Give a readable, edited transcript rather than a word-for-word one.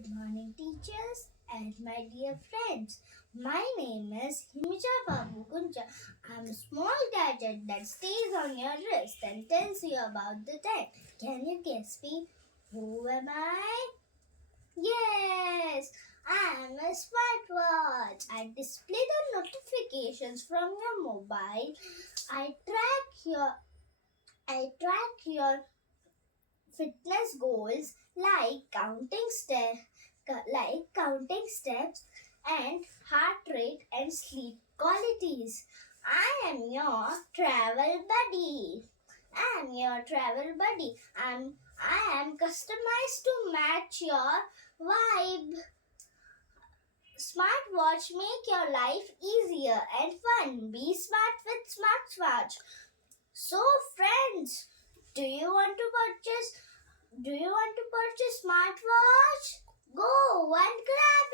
Good morning, teachers and my dear friends. My name is Himija Babu Kunja. I'm a small gadget that stays on your wrist and tells you about the time. Can you guess me? Who am I? Yes, I am a smartwatch. I display the notifications from your mobile. I track your fitness goals like counting steps and heart rate and sleep qualities. I am your travel buddy. I am your travel buddy. I am customized to match your vibe. Smartwatch make your life easier and fun. Be smart with Smartwatch. So friends, do you want to purchase smartwatch? Go and grab